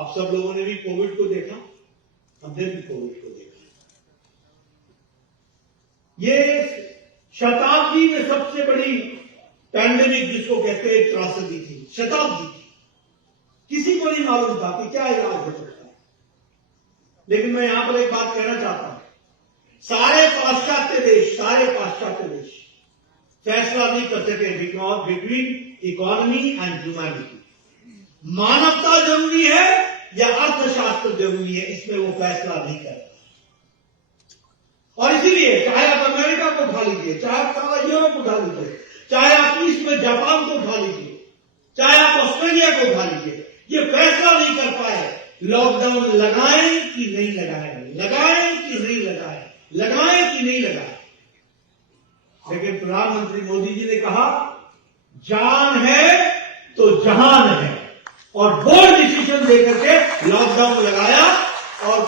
आप सब लोगों ने भी कोविड को देखा, हमने भी कोविड को देखा। ये शताब्दी में सबसे बड़ी पैंडेमिक जिसको कहते हैं त्रासदी थी, शताब्दी थी। किसी को नहीं मालूम था कि क्या इलाज हो सकता है। लेकिन मैं यहां पर एक बात कहना चाहता हूं, सारे पाश्चात्य देश फैसला नहीं कर सके बिटवीन इकोनॉमी एंड ह्यूमैनिटी। मानवता जरूरी है या अर्थशास्त्र जरूरी है, इसमें वो फैसला नहीं करता। और इसीलिए चाहे आप अमेरिका को उठा लीजिए, चाहे आप सारा यूरोप उठा लीजिए, चाहे आप इसमें जापान को उठा लीजिए, चाहे आप ऑस्ट्रेलिया को उठा लीजिए, ये फैसला नहीं कर पाए लॉकडाउन लगाएं कि नहीं लगाएं, लगाएं कि नहीं लगाएं, लगाएं कि नहीं लगाएं। लेकिन प्रधानमंत्री मोदी जी ने कहा जान है तो जहान है, और बोल्ड डिसीजन लेकर के लॉकडाउन लगाया और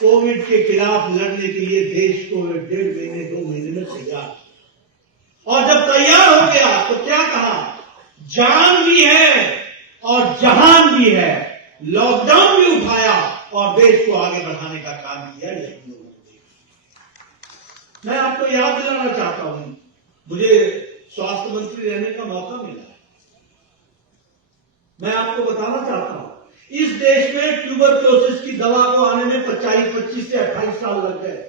कोविड के खिलाफ लड़ने के लिए देश को 1.5 महीने 2 महीने में तैयार। और जब तैयार हो गया तो क्या कहा, जान भी है और जहान भी है। लॉकडाउन भी उठाया और देश को आगे बढ़ाने का काम किया। मैं आपको याद दिलाना चाहता हूं, मुझे स्वास्थ्य मंत्री रहने का मौका मिला है। मैं आपको बताना चाहता हूं, इस देश में ट्यूबरक्लोसिस की दवा को आने में 25 से 28 साल लग गए।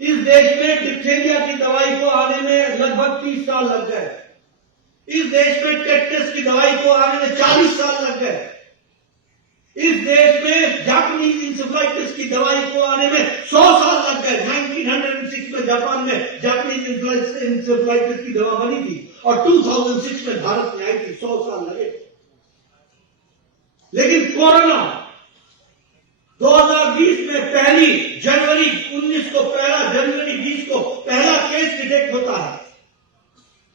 इस देश में डिप्थीरिया की दवाई को आने में लगभग 30 साल लग गए। इस देश में टेटनस की दवाई को आने में 40 साल लग गए। इस देश में जापानीज इंसेफेलाइटिस की दवाई को आने में 100 साल लग गए। 1906 में जापान में जापानीज इंसेफेलाइटिस की दवा बनी थी और 2006 में भारत में आई थी, 100 साल लगे। लेकिन कोरोना 2020 में पहला जनवरी 20 को पहला केस डिटेक्ट होता है।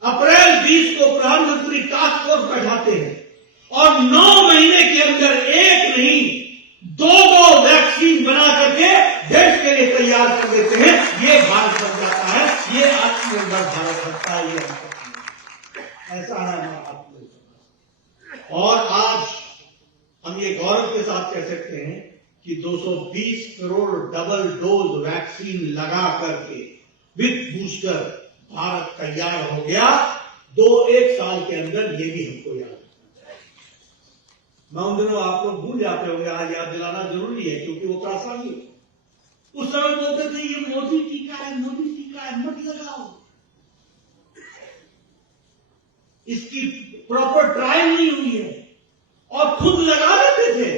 अप्रैल 20 को प्रधानमंत्री टास्क फोर्स बैठाते हैं और 9 महीने के अंदर एक नहीं 2 वैक्सीन बना करके देश के लिए तैयार कर देते हैं। ये भारत बन जाता है, ये आत्मनिर्भर भारत बनता है। ये ऐसा है हमारा आत्मनिर्भर। और आज हम ये गौरव के साथ कह सकते हैं कि 220 करोड़ डबल डोज वैक्सीन लगा करके विथ बूस्टर भारत तैयार हो गया 1 साल के अंदर। ये भी हमको याद रखना चाहिए। मैं उन दिनों आप लोग भूल जाते होंगे, आज याद दिलाना जरूरी है क्योंकि वो प्रासंगिक है। उस समय बोलते थे ये मोदी टीका है, मोदी टीका है, मत लगाओ, इसकी प्रॉपर ट्रायल नहीं हुई है। और खुद लगा लेते थे,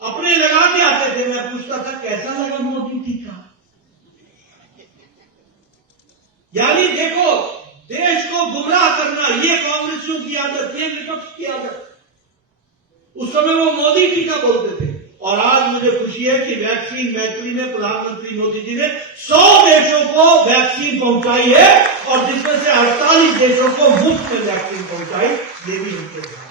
अपने लगा के आते थे। मैं पूछता था कैसा लगा मोदी टीका। यानी देखो, देश को गुमराह करना ये कांग्रेसियों की आदत, ये विपक्ष की आदत। उस समय वो मोदी टीका बोलते थे। और आज मुझे खुशी है कि वैक्सीन मैत्री में प्रधानमंत्री मोदी जी ने 100 देशों को वैक्सीन पहुंचाई है और जिसमें से 48 देशों को मुफ्त में वैक्सीन पहुंचाई। ये भी उनके ध्यान